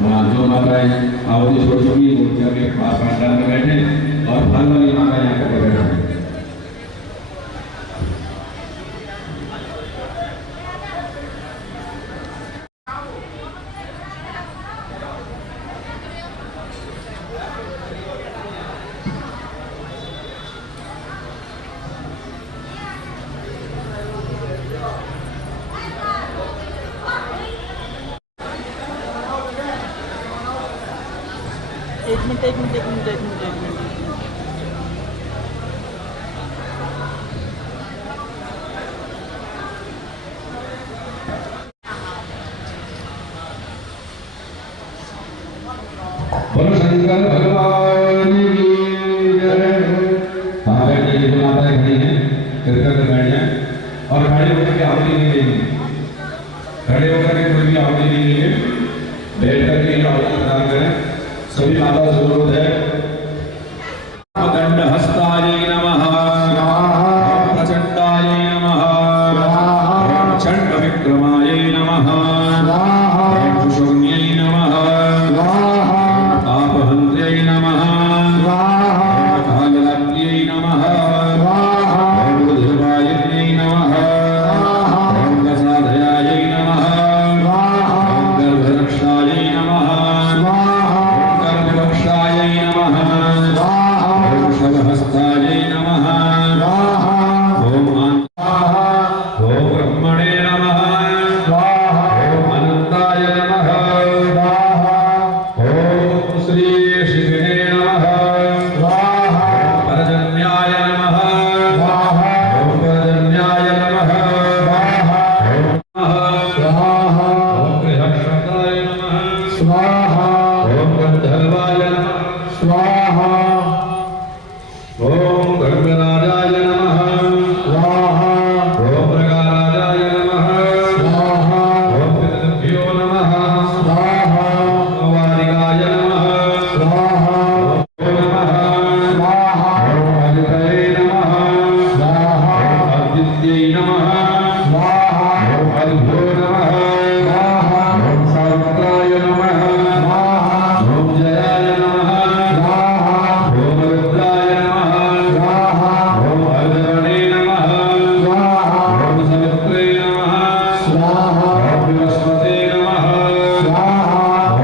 हाँ, जो माताएं आहुति छोड़ चुकी है मूर्तियों के पास पंडाल में बैठे और फल वाली माता यहाँ पर बैठे हैं। एक मिनट। बोलो शंकर भगवान की जय। हाँ बैठिए, जो माताएं खड़ी हैं कृपया कर बैठ जाएं और खड़े होकर के आहुति नहीं देंगे। खड़े होकर के कोई भी आहुति नहीं देंगे, बैठ करके आहुति प्रदान करें। सभी माता से अनुरोध है। दंड हस्ताय नमः, प्रचंडाय नमः, चंड विक्रमाय नमः, शून्यै नमः, पापहन्त्यै नमः, कालरात्र्यै नमः, बुद्धिर्वायिन्यै नमः, साधयायै नमः, गर्भरक्षायै नमः, गर्भरक्षायै नमः, शवहस्तायै नमः, ओम ब्रह्मणे नमः, ओम अनंताय नमः, ओम श्री शिवे नमः, परजन्याय नमः, ओम परजन्याय नमः, ओम गृहक्षताय नमः, ओम गंधर्वाय नमः, ओम गंगराजाय नमः, ओम मृगाराजाय नमः, ओम पितृभ्यो नमः, ओम वारिकाय नमः, ओम नमः, ओम आदित्यै नमः, ओम आदित्यै नमः, ओम अद्भो नमः, ओम सावित्राय नमः, ओम जयाय नमः, ओम रुद्राय नमः, ओम अर्धवणे नमः, ओम सवित्रे नमः, ओम विवस्वते नमः,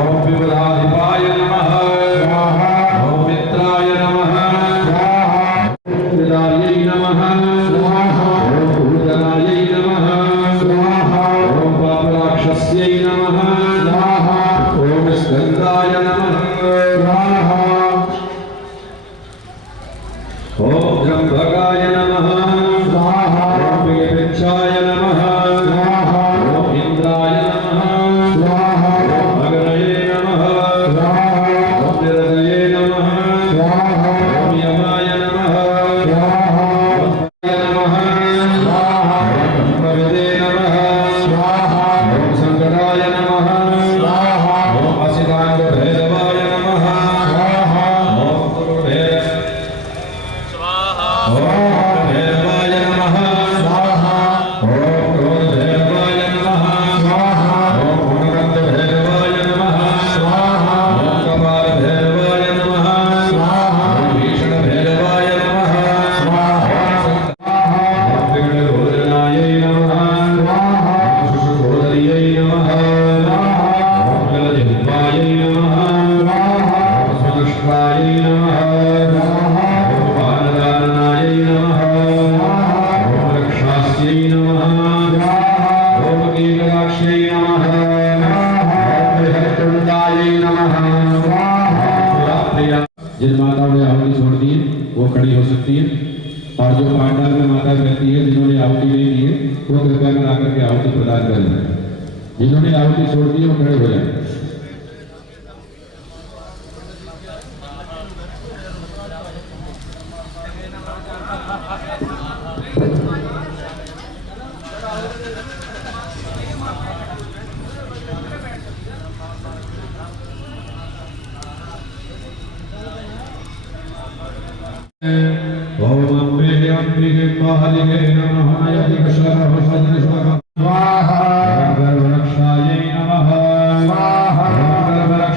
ओम विबुधाधिपाय नमः, ओम मित्राय नमः, ओम विदायै नमः, ओम भूतनायै नमः, ओम पापराक्षस्यै नमः, ओम स्कन्दाय नमः, ओम त्र्यंबकाय नमः, ओम विपिक्षाय नमः, ओम इंद्राय नमः, ओम अग्नये नमः, ओम निरतये नमः, ओम यमाय नमः, ओम नमः, ओम भगवते नमः, ओम संकटाय नमः, ओम असितांग भैरवाय नमः, ओम गुरुभैरव, ओम भैरवाय नमः, ओम क्रोधभैरवाय नमः, ओम गुणगन्धभैरवाय नमः, ओम कपालभैरवाय नमः, ओम भीषणभैरवाय नमः, ओम विघ्नभोजनायै नमः, ओम शुशुभोदर्यै नमः, ओम जलजिह्वायै नमः, ओम स्वनष्ट्रायै नमः, ओम वानरायणायै नमः, ओम रक्षास्यै नमः, ओम कीटकाक्ष्यै नमः, ओम बृहत्तुण्डायै नमः, जिन माताओं ने आहुति छोड़ दी वो खड़ी हो सकती है और जो पांडाल में माता रहती है जिन्होंने आहुति नहीं दी है वो कृपया कर आकर के आहुति प्रदान करें। जिन्होंने आहुति छोड़ दी वो खड़े हो जाए। ओम अम्बे अम्बिके पालिके नमः यदिकशरः सदृशः स्वाहा। ओम गर्भरक्षायै नमः स्वाहा। ओम गर्भरक्षायै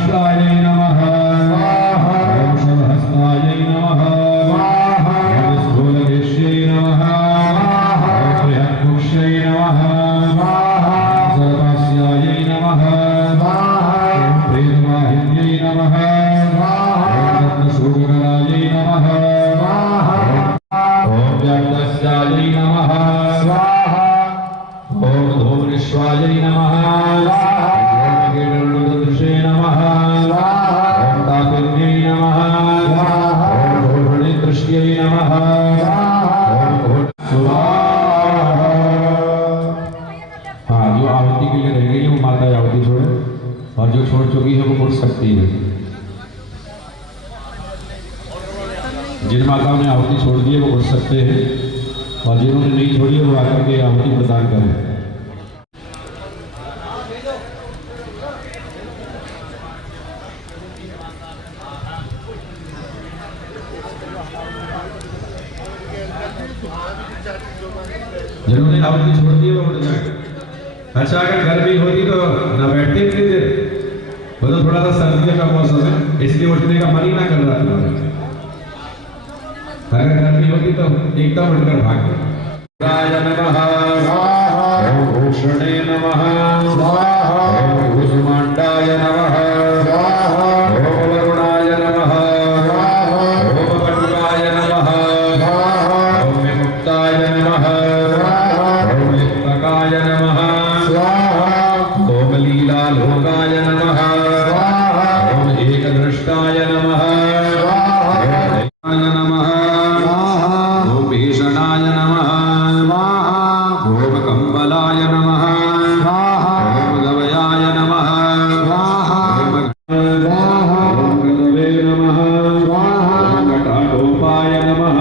और जो छोड़ चुकी है वो उठ सकती है। जिन माताओं ने आहुति छोड़ दी है वो उठ सकते हैं, और जिन्होंने नहीं छोड़ी है वो आकर के आहुति प्रदान करें। जिन्होंने आहुति छोड़ दी है वो उठ जाए। अच्छा, अगर घर भी होती तो ना बैठते इतनी देर, वो तो थोड़ा सा सर्दियों का मौसम है इसलिए उठने का मन ही ना कर रहा था। अगर घर भी होती तो एकदम उठकर भाग ओम भूषणे नमः, ओम कुसुमांडाय नमः, ओम वरुणाय नमः, ओम पटुकाय नमः, ओम विमुक्ताय नमः, ओम लिप्तकाय नमः, ओम लीलालोकाय नमः, ओम एकदृष्टाय नमः, नमः, ओम भीषणाय नमः, ओम कंबलाय नमः, ओम गवयाय नमः, ओम गणवे नमः, ओम घटाढोपाय नमः,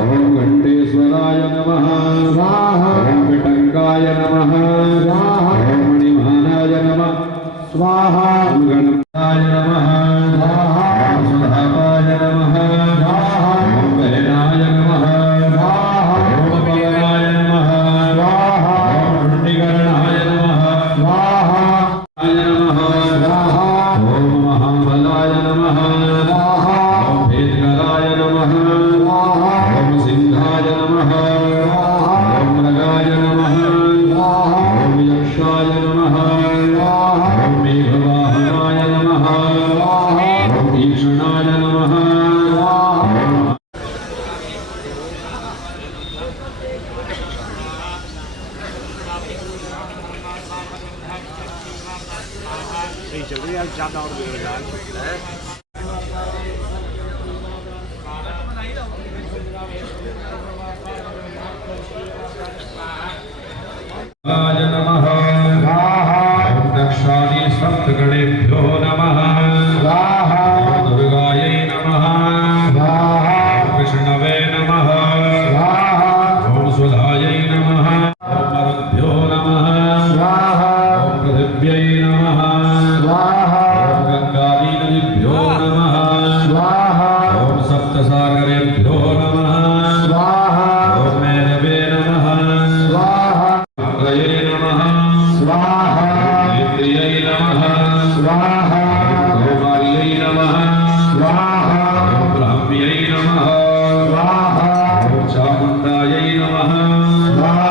ओम घंटेश्वराय नमः, ओम विटंकाय नमः, ओम मणिमानाय नमः, ओम गणपताय नमः, ओम सुधापाय नमः, ओम बहनाय नमः, ओम पवनाय नमः, ओम ढुंडिकरणाय नमः, ओम महाबलाय नमः, ओम भेदकराय नमः, ओम सिंहाय नमः, ओम मृगाय नमः, ओम यक्षाय नमः, ओम मेघवाहनाय नमः, ओम भीषणाय नमः, चल रही है ज्यादा और आय नमः, ओम दक्षादि सप्तगणेभ्यो नमः, ओम दुर्गायै नमः, ओम कृष्णवे नमः, ओम सुधायै नमः, ओम मरुद्भ्यो नमः, ओम पृथिव्यै नमः, ओम गंगादीनदिभ्यो नमः, ओम सप्तसागरेभ्यो नमः, ओम मैरवे नमः, त्रये नमः, नेत्र्यै नमः, कौमार्यै नमः, ओम ब्राह्म्यै नमः, ओम चामुण्डायै नमः, ओम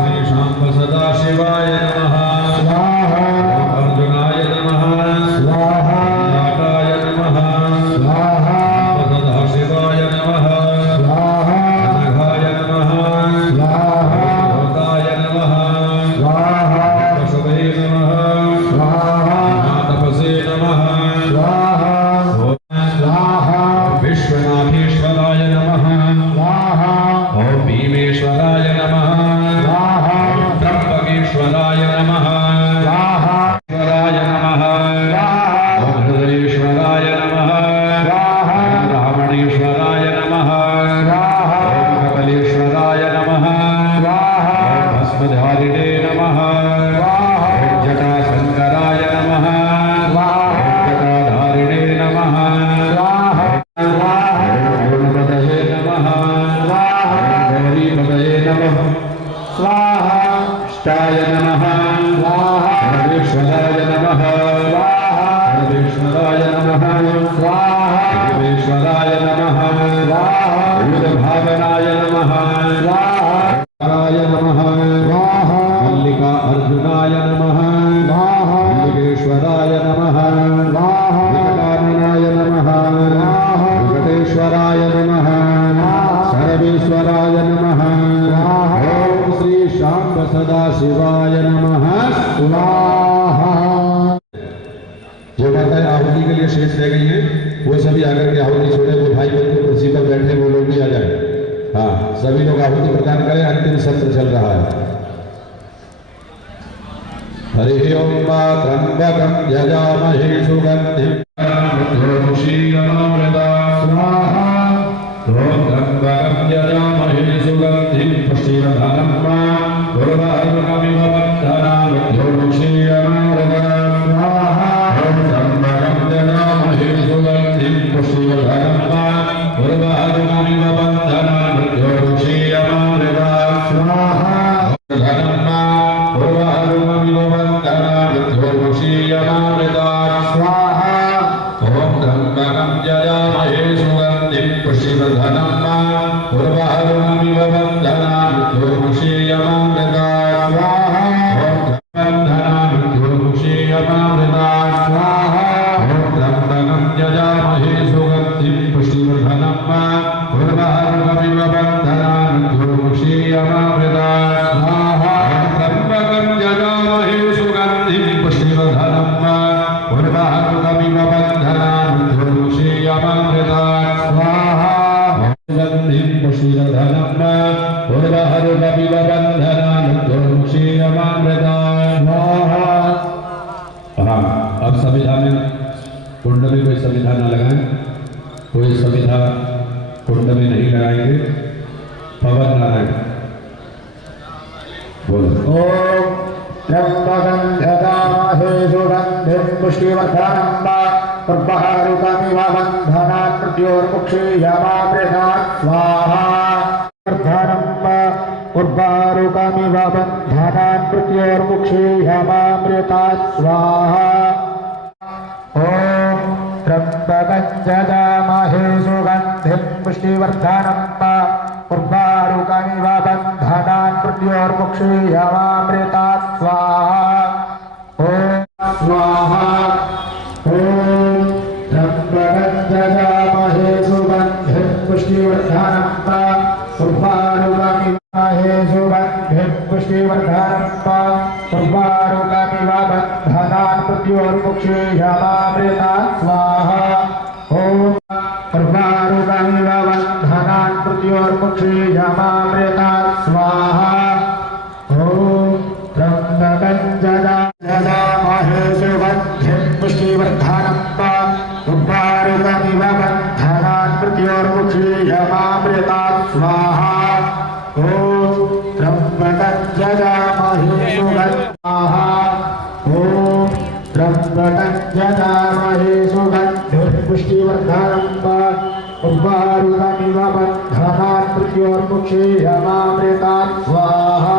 श्री शाम्ब सदाशिवाय नमः, ओम अर्जुनाय नमः, नाटाय नमः, ओम सदाशिवाय नमः, अनघाय नमः, भूताय नमः, पशवे नमः, महातपसे नमः, ओम विश्वनाथेश्वराय नमः, ओम भीमेश्वराय नमः, ओम त्र्यंबकेश्वराय नमः, ईश्वराय नमः, ओम हृदयेश्वराय नमः, ओम ब्राह्मणेश्वराय नमः, ओम कपिलेश्वराय नमः, ओम भस्मधारिणे नमः, ओम जटाशंकराय नमः, ओम जटाधारिणे नमः, ओम गुणपतये नमः, ओम गौरीपतये नमः, इष्टाय नमः, सर्वेश्वराय नमः, सर्वेश्वराय नमः, देवेश्वराय नमः, भावनाय नमः, राय नमः, मल्लिका अर्जुनाय नमः, मल्लिकेश्वराय नमः, विकटाननाय नमः, वेंकटेश्वराय नमः, सर्वेश्वराय नमः, ओम श्री शाम्ब सदाशिवाय नमः, स्वाहा। जो माताएं आहुति के लिए शेष रह गई हैं वो सभी आकर के आहुति छोड़े, वो भाई बंधु कुर्सी पर बैठे वो लोग भी आ जाए। हाँ, सभी लोग आहुति प्रदान करें, अंतिम सत्र चल रहा है। हरिः ओं त्र्यम्बकं यजामहे सुगन्धिं स्वाहा ॐ त्र्यम्बकं यजामहे सुगन्धिं पुष्टिवर्धनं उर्वारुकमिव बन्धनान् मृत्योर्मुक्षीयमामृता स्वाहा ॐ त्र्यम्बकं यजामहे सुगन्धिं पुष्टिवर्धनं उर्वारुकमिव बन्धनान् मृत्योर्मुक्षीयमामृता स्वाहा अब संविधा में कुंड में कोई संविधा न लगाएं, कोई संविधा कुंड में नहीं लगाएंगे। पवन नारायण बोलो। ओम त्र्यंबकं यजामहे सुगन्धिं पुष्टिवर्धनं पुष्पहारुकमिव बन्धनान् मृत्योर्मुक्षीयमामृतात् स्वाहा वर्धनं पुष्पहारुकमिव बन्धनान् मृत्योर्मुक्षीयमामृतात् स्वाहा ओम त्र्यंबकं यजामहे सुगन्धिं पुष्टिवर्धनं पुष्पहारुकमिव बन्धनान् मृत्योर्मुक्षीयमामृतात् स्वाहा ओम स्वाहा ओम त्र्यंबकं यजामहे सुगन्धिं पुष्टिवर्धनं पुष्पहारुकमिव पुष्टिवर्धनं पुष्पहारुकमिव बन्धनान् मृत्योर्मुक्षीयमामृतात् स्वाहा ओम पुष्पहारुकमिव बन्धनान् मृत्योर्मुक्षीयमामृतात् स्वाहा ओम त्र्यंबकं यजामहे सुगन्धिं पुष्टिवर्धनं पुष्पहारुकमिव बन्धनान् मृत्योर्मुक्षीयमामृतात् स्वाहा ओम त्र्यंबकं यजामहे सुगन्धिं ओम त्र्यंबकं यजामहे सुगन्धिं पुष्टिवर्धनं पुष्पहारुकमिव बन्धनान् मृत्योर्मुक्षीयमामृतात् स्वाहा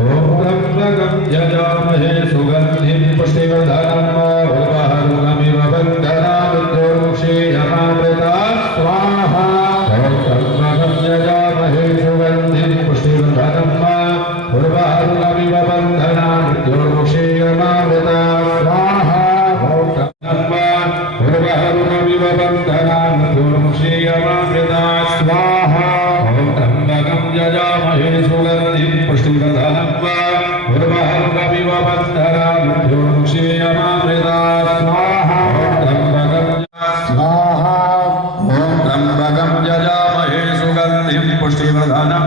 ओम त्र्यंबकं यजामहे सुगन्धिं पुष्टिवर्धनं पुष्पहारुकमिव बन्धनान् मृत्योर्मुक्षीयमामृतात् स्वाहा ओम त्र्यंबकं यजामहे सुगन्धिं पुष्टिवर्धनं पुष्पहारुकमिव बन्धनान् मृत्योर्मुक्षीयमामृतात् स्वाहा ओम त्र्यंबकं पुष्पहारुकमिव बन्धनान् मृत्योर्मुक्षीयमामृतात् स्वाहा ओम त्र्यंबकं यजामहे सुगन्धिं पुष्टिवर्धनं पुष्पहारुकमिव बन्धनान् मृत्योर्मुक्षीयमामृतात् स्वाहा ओम त्र्यंबकं स्वाहा ओम त्र्यंबकं यजामहे सुगन्धिं पुष्टिवर्धनं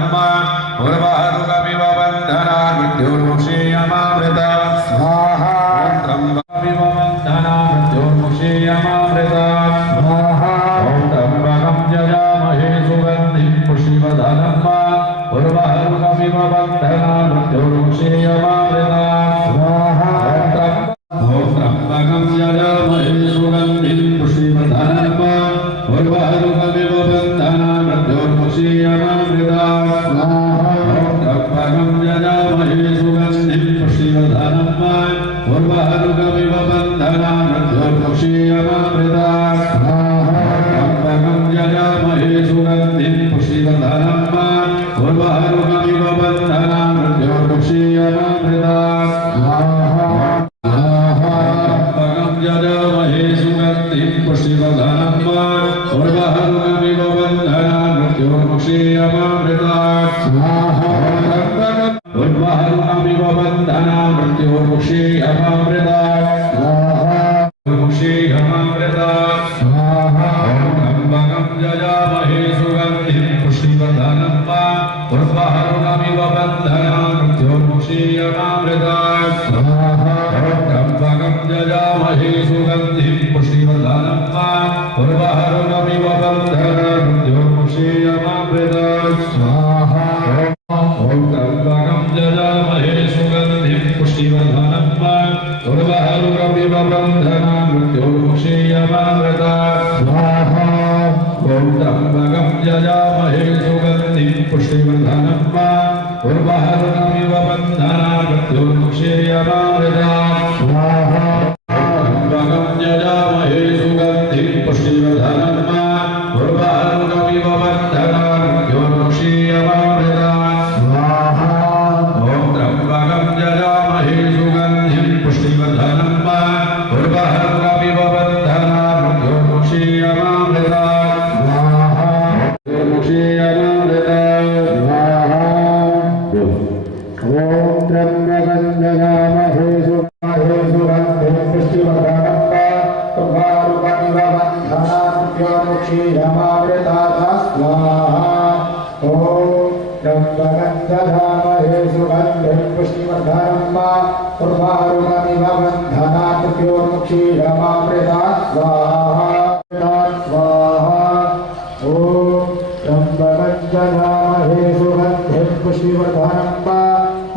पुष्पहारुकमिव बन्धनान् मृत्योर्मुक्षीयमामृतात् स्वाहा ओम त्र्यंबकमिव बन्धनान् मृत्योर्मुक्षीयमामृतात् स्वाहा ओम त्र्यंबकं यजामहे सुगन्धिं पुष्टिवर्धनं पुष्पहारुकमिव बन्धनान् मृत्योर्मुक्षीयमामृतात् स्वाहा ओम त्र्यंबकं यजामहे सुगन्धिं पुष्टिवर्धनं पुष्पहारुकमिव बन्धनान् मृत्योर्मुक्षीयमामृतात् स्वाहा ओम त्र्यंबकं यजामहे सुगन्धिं पुष्टिवर्धनं पुष्पहारुकमिव बन्धनान् मृत्योर्मुक्षीयमामृतात् स्वाहा त्र्यंबकं यजामहे सुगन्धिं पुष्टिवर्धनं पुष्पहारुकमिव बन्धनान् मृत्योर्मुक्षीयमामृतात् स्वाहा त्र्यंबकं यजामहे सुगन्धिं पुष्टिवर्धनं पुष्पहारुकमिव बन्धनान् मृत्योर्मुक्षीयमामृतात् स्वाहा पुष्पहारुकमिव बन्धनान् मृत्योर्मुक्षीयमामृतात् स्वाहा मुक्षीयमामृतात् बन्धनान् मृत्योर्मुक्षीयमामृता स्वाहा ॐ त्र्यम्बकं यजामहे सुगन्धिं पुष्टिवर्धनं वा उर्वारुकमिव बन्धनान् मृत्योर्मुक्षीयमामृता स्वाहा त्र्यम्बकं यजामहे सुगन्धिं पुष्टिवर्धनं वा उर्वारुकमिव बन्धनान् मृत्योर्मुक्षीयमामृता स्वाहा ॐ त्र्यम्बकं यजामहे सुगन्धिं पुष्टिवर्धनं वा उर्वारुकमिव बन्धनान् मृत्योर्मुक्षीयमामृता स्वाहा मुक्षीयमामृता स्वाहा ॐ त्र्यम्बकं यजामहे सुगन्धिं पुष्टिवर्धनं वा उर्वारुकमिव बन्धनान् मृत्योर्मुक्षीयमामृता स्वाहा ॐ त्र्यम्बकं यजामहे सुगन्धिं पुष्टिवर्धनं वा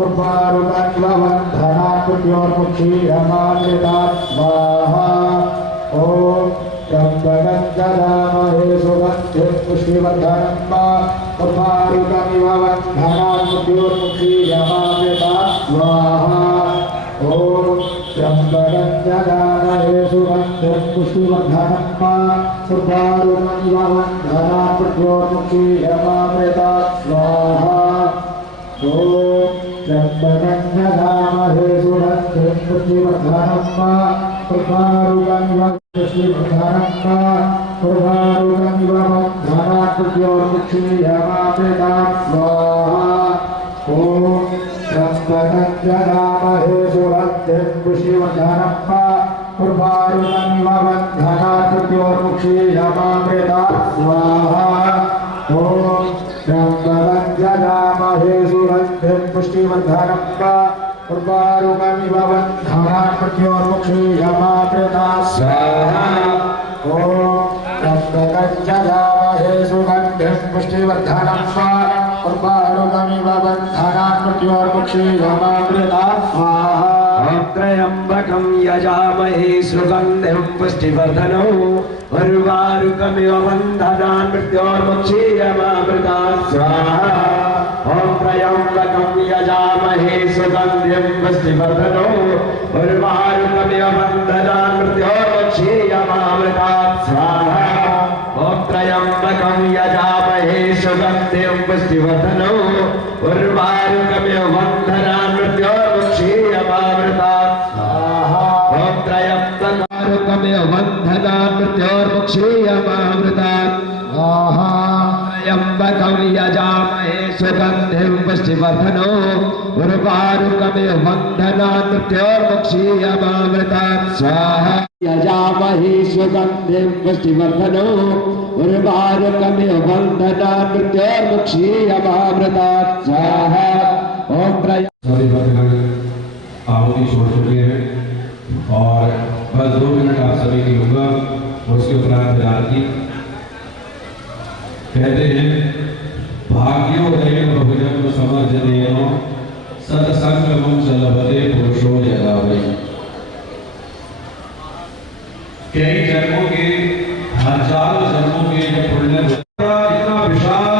उर्वारुकमिव बन्धनान् मृत्योर्मुक्षीयमामृता स्वाहा स्वाहा ॐ त्र्यम्बकं यजामहे सुगन्धिं पुष्टिवर्धनं वा उर्वारुकमिव बन्धनान् मृत्योर्मुक्षीयमामृता स्वाहा ॐ त्र्यम्बकं यजामहे सुगन्धिं पुष्टिवर्धनं वा उर्वारुकमिव बन्धनान् मृत्योर्मुक्षीयमामृता स्वाहा ॐ त्र्यम्बकं यजामहे सुगन्धिं पुष्टिवर्धनं वा उर्वारुकमिव बन्धनान् मृत्योर्मुक्षीयमामृता स्वाहा ॐ त्र्यम्बकं यजामहे सुगन्धिं पुष्टिवर्धनं वा उर्वारुकमिव पुष्टिवर्धनं वा उर्वारुकमिव बन्धनान् मृत्योर्मुक्षीयमामृता स्वाहा ॐ त्र्यम्बकं यजामहे सुगन्धिं पुष्टिवर्धनं वा उर्वारुकमिव बन्धनान् मृत्योर्मुक्षीयमामृता स्वाहा ॐ त्र्यम्बकं यजामहे सुगन्धिं पुष्टिवर्धनं वा उर्वारुकमिव बन्धनान् मृत्योर्मुक्षीयमामृता स्वाहा ॐ त्र्यम्बकं यजामहे सुगन्धिं पुष्टिवर्धनं वा उर्वारुकमिव बन्धनान् मृत्योर्मुक्षीयमामृता स्वाहा त्र्यम्बकं यजामहे सुगन्धिं पुष्टिवर्धनं उर्वारुकमिव बन्धनान् मृत्योर्मुक्षीयमामृता स्वाहा ॐ त्र्यम्बकं यजामहे सुगन्धिं पुष्टिवर्धनं उर्वारुकमिव बन्धनान् मृत्योर्मुक्षीयमामृता स्वाहा ॐ त्र्यम्बकं यजामहे सुगन्धिं पुष्टिवर्धनं उर्वारुकमिव बन्धनान् मृत्योर्मुक्षीयमामृता स्वाहा ॐ त्र्यम्बकमिव बन्धनान् मृत्योर्मुक्षीयमामृता स्वाहा त्र्यम्बकं यजामहे सुगन्धिं पुष्टिवर्धनं उर्वारुकमिव बन्धनान् मृत्योर्मुक्षीयमामृता स्वाहा यजामहे सुगन्धिं पुष्टिवर्धनं उर्वारुकमिव बन्धनान् मृत्योर्मुक्षीयमामृता स्वाहा ॐ सभी भक्तगण आहुति छोड़ चुके हैं और बस 2 मिनट आप सभी की होगा उसके उपरांत आरती कहते हैं भाग्योदयेन बहुजन समर्जनेन सत्संगमं च लभते पुरुषो यदा वै। कई जन्मों के हजारों जन्मों के जब पुण्य इतना विशाल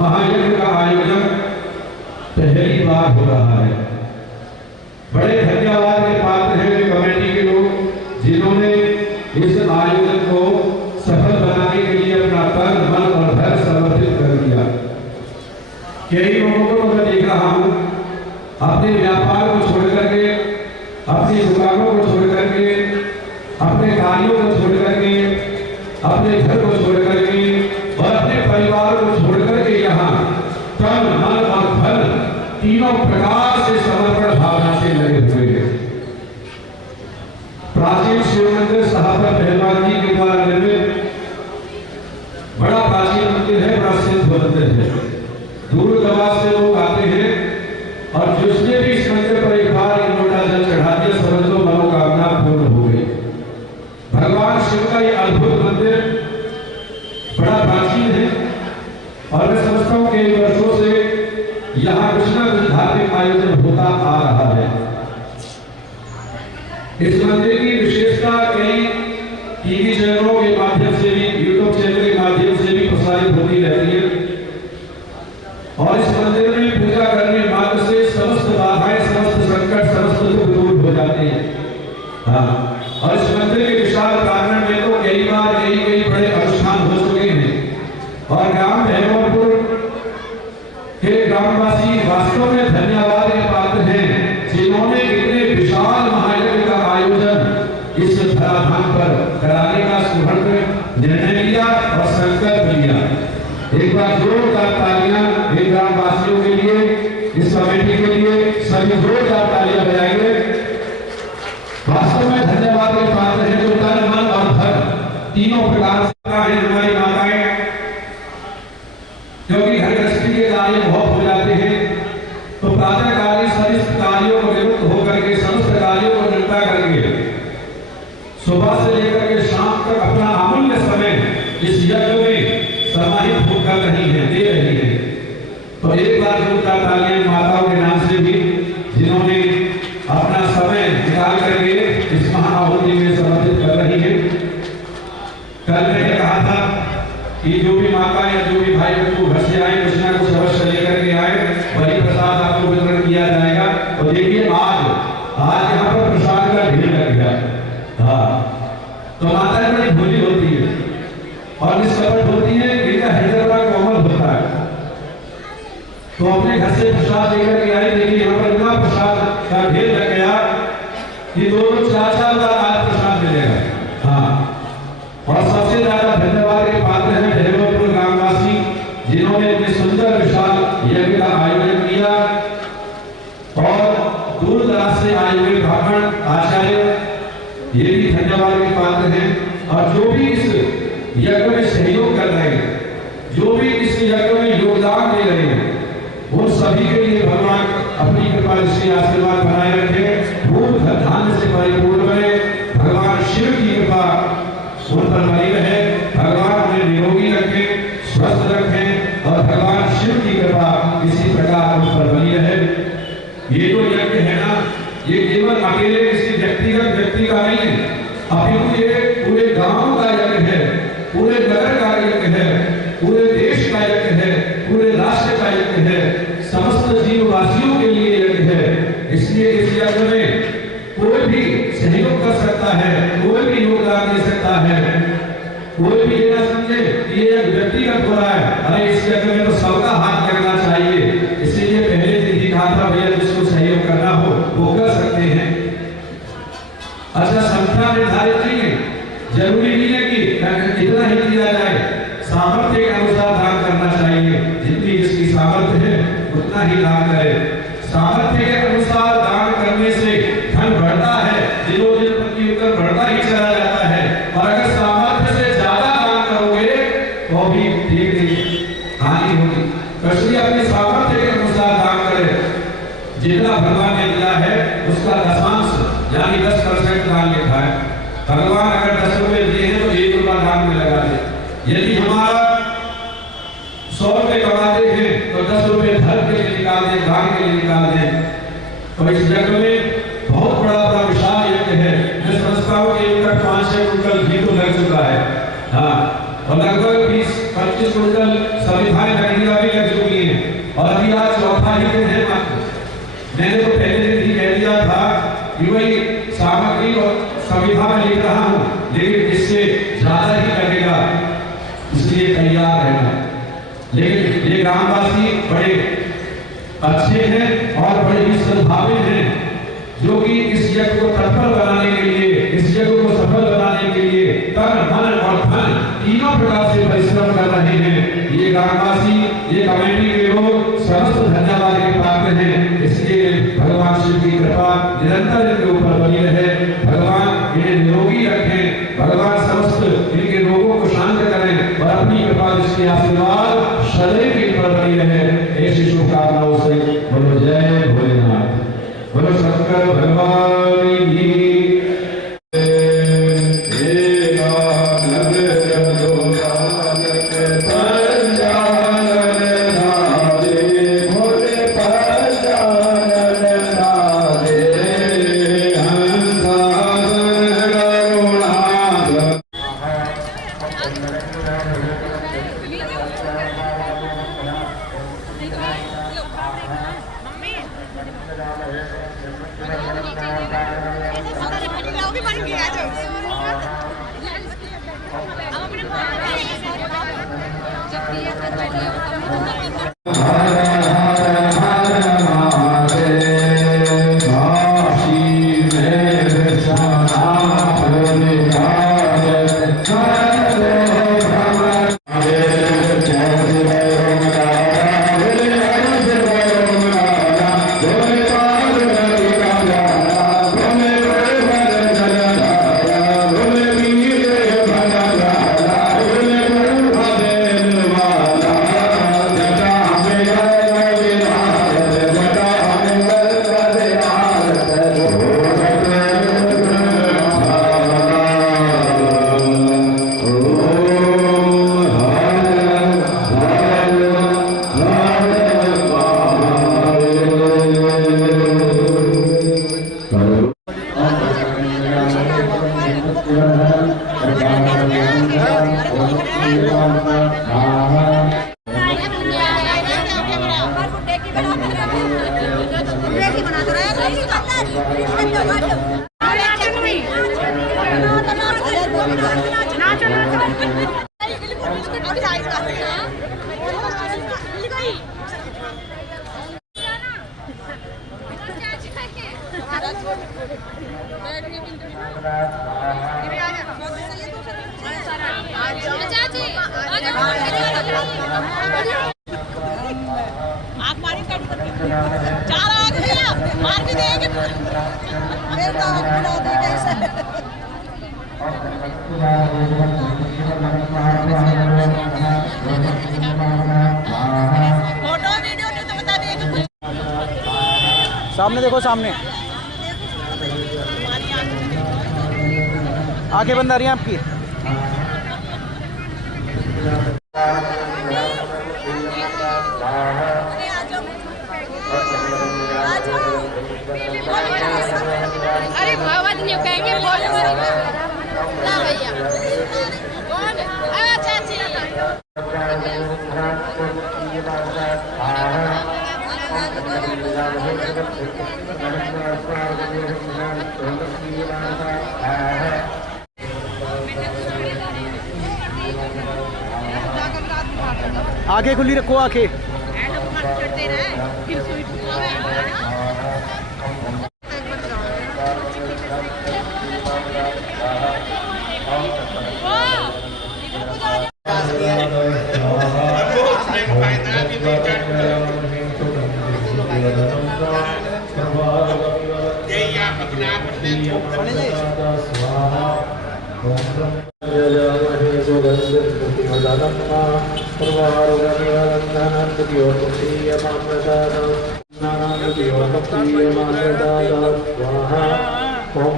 महायज्ञ का आयोजन पहली बार हो रहा है। बड़े धन्यवाद के पात्र हैं कमेटी के लोग जिन्होंने इस आयोजन को सफल बनाने के लिए अपना तन मन और धन समर्पित कर दिया। कई लोगों को मैं देख रहा हूँ अपने व्यापार को छोड़ करके, अपनी दुकानों को छोड़ करके, अपने कार्यों को छोड़ करके, अपने घर को छोड़ करके और अपने परिवार को छोड़ करके यहाँ तन मन और धन तीनों प्रकार से समर्पण भावना से लगे हुए हैं। प्राचीन शिव मंदिर सहाफर पहलवान जी के द्वारा निर्मित बड़ा प्राचीन मंदिर है, बड़ा सिद्ध मंदिर है। दूर दराज से लोग आते हैं और जिसने भी इस मंदिर पर एक बार एक लोटा जल चढ़ा दिया समझ लो मनोकामना पूर्ण हो गई। भगवान शिव का ये अद्भुत मंदिर बड़ा प्राचीन है और मैं समझता हूँ कई वर्षों से यहाँ कुछ न कुछ धार्मिक आयोजन होता आ रहा है। इस मंदिर की विशेषता कई टीवी चैनलों के माध्यम से भी, यूट्यूब चैनल के माध्यम से भी प्रसारित होती रहती है। और इस मंदिर में पूजा करने मात्र से समस्त बाधाएं, समस्त संकट, समस्त दुख दूर हो जाते हैं। हाँ, और इस मंदिर के विशाल प्रांगण में तो कई बार कई बड़े अनुष्ठान हो चुके हैं और ग्राम भैरवपुर के ग्रामवासी वास्तव में धन्यवाद के पात्र हैं, जिन्होंने इतने विशाल महायज्ञ का आयोजन इस धराधाम पर कराने का सुदृढ़ निर्णय लिया और संकल्प लिया। एक बार जोरदार तालियां इन ग्रामवासियों के लिए, इस कमेटी के लिए सभी जोरदार तालियां बजाएंगे। वास्तव में धन्यवाद के पात्र हैं जो तन, मन और धन तीनों प्रकार से है हमारी माताएं, क्योंकि घर गृहस्थी के कार्य बहुत हो जाते हैं तो प्रातः कालीन सभी कार्यों को निवृत्त होकर के समस्त कार्यों को निपटा करके सुबह से लेकर के शाम तक अपना अमूल्य समय इस यज्ञ में समाहित होकर रही है, दे रही है। तो एक बार जोरदार तालियां माताओं के नाम से भी, जिन्होंने अपना समय निकाल करके इस महाआहुति में समर्पित कर रही है। कल मैंने कहा था कि जो भी माता या जो भी भाई बंधु घर से आए कुछ ना कुछ अवश्य लेकर के आए, वही प्रसाद आपको वितरण किया जाएगा। और देखिए आज यहाँ पर प्रसाद का ढेर लग गया। हाँ, तो माता बड़ी भोली होती है और निष्कपट होती है, इनका हृदय बड़ा कोमल होता है। तो अपने घर से प्रसाद लेकर के आए, देखिए यहाँ पर इतना प्रसाद का ढेर लग गया कि 2-4 बार आज प्रसाद मिलेगा। हाँ, और सबसे ज्यादा धन्यवाद के पात्र हैं भैरवपुर ग्रामवासी, जिन्होंने इतने सुंदर विशाल यज्ञ का आयोजन किया और दूर दराज से आए हुए ब्राह्मण आचार्य ये भी धन्यवाद के पात्र हैं। और जो भी इस यज्ञ में सहयोग कर रहे हैं, जो भी इस यज्ञ में योगदान दे रहे हैं, वो सभी के लिए भगवान अपनी कृपा से आशीर्वाद बनाए रखे, भूल धान्य से परिपूर्ण बने। भगवान शिव की कृपा उन पर बनी रहे, भगवान उन्हें निरोगी रखे, स्वस्थ रखे और भगवान शिव की कृपा इसी प्रकार उन पर बनी रहे। ये जो यज्ञ है ना, ये केवल अकेले किसी व्यक्ति का नहीं है, अपितु ये पूरे गांव का यज्ञ है, पूरे नगर का यज्ञ है, पूरे देश का यज्ञ है, पूरे राष्ट्र का यज्ञ है, समस्त जीववासियों के लिए यज्ञ है। इसलिए इस यज्ञ में कोई भी सहयोग कर सकता है, कोई भी योगदान दे सकता है। कोई भी ये ना समझे कि ये एक व्यक्तिगत हो रहा है, अरे इस यज्ञ में तो सबका हाथ लगना चाहिए। इसीलिए पहले दिन ही कहा था भैया जिसको सहयोग करना हो वो कर सकते हैं। अच्छा, संख्या निर्धारित नहीं है, जरूरी नहीं है कि इतना ही किया जाए, सामर्थ्य के अनुसार दान करना चाहिए। जितनी जिसकी सामर्थ्य है उतना ही दान करे। सामर्थ्य के अनुसार दान करने से धन बढ़ता है, दिनों दिन प्रति उत्तर बढ़ता ही चला जाता है। और अगर सामर्थ्य से ज्यादा दान करोगे तो भी ठीक नहीं, हानि होगी। इसलिए अपने सामर्थ्य के अनुसार दान करें। जितना भगवान ने दिया है उसका दशांश यानी 10% दान लिखा है। भगवान अगर 10 रुपए दिए हैं तो 1 रुपया दान में लगा दे। यदि हमारा 100 रुपए कमाते हैं तो 10 रुपए धर्म के लिए निकाल दें, दान के लिए निकाल दें। तो इस यज्ञ में बहुत बड़ा विशाल यज्ञ है। मैं समझता हूँ कि 5-6 कुंटल घी तो लग चुका है। हाँ, और लगभग 20-25 कुंटल समिधाएं लकड़ियां भी लग चुकी हैं। और अभी आज चौथा ही दिन है मात्र। मैंने तो पहले दिन ही कह दिया था कि वही सामग्री और समिधा में लिख रहा हूँ, लेकिन इससे ज्यादा ही लगेगा, इसलिए तैयार रहना। लेकिन ये ग्रामवासी बड़े अच्छे हैं और बड़े ही सद्भावित हैं, जो कि इस यज्ञ को तत्पर बनाने के लिए, इस यज्ञ को सफल बनाने के लिए तन, मन और धन तीनों प्रकार से परिश्रम कर रहे हैं। ये ग्रामवासी, ये कमेटी के लोग समस्त धन्यवाद के पात्र हैं। इसलिए भगवान शिव की कृपा निरंतर इनके ऊपर बनी रहे। भगवान इन्हें निरोगी रखें, भगवान समस्त इनके रोगों को शांत करें और अपनी कृपा जिसके आशीर्वाद सदैव इन पर बनी रहे। ऐसी शुभकामनाओं से बोलो जय भोलेनाथ, बोलो शंकर भगवान की। Hare आप मारी चार आ गया मार भी देंगे फिर तो बुला देंगे ऐसे फोटो वीडियो नहीं तो बता देंगे। सामने देखो, सामने आगे बंद आ रही है आपकी। अरे भावत नहीं कहेंगे बोल ना भैया कौन चाची आगे खुली रखो, आगे स्वाहा ओम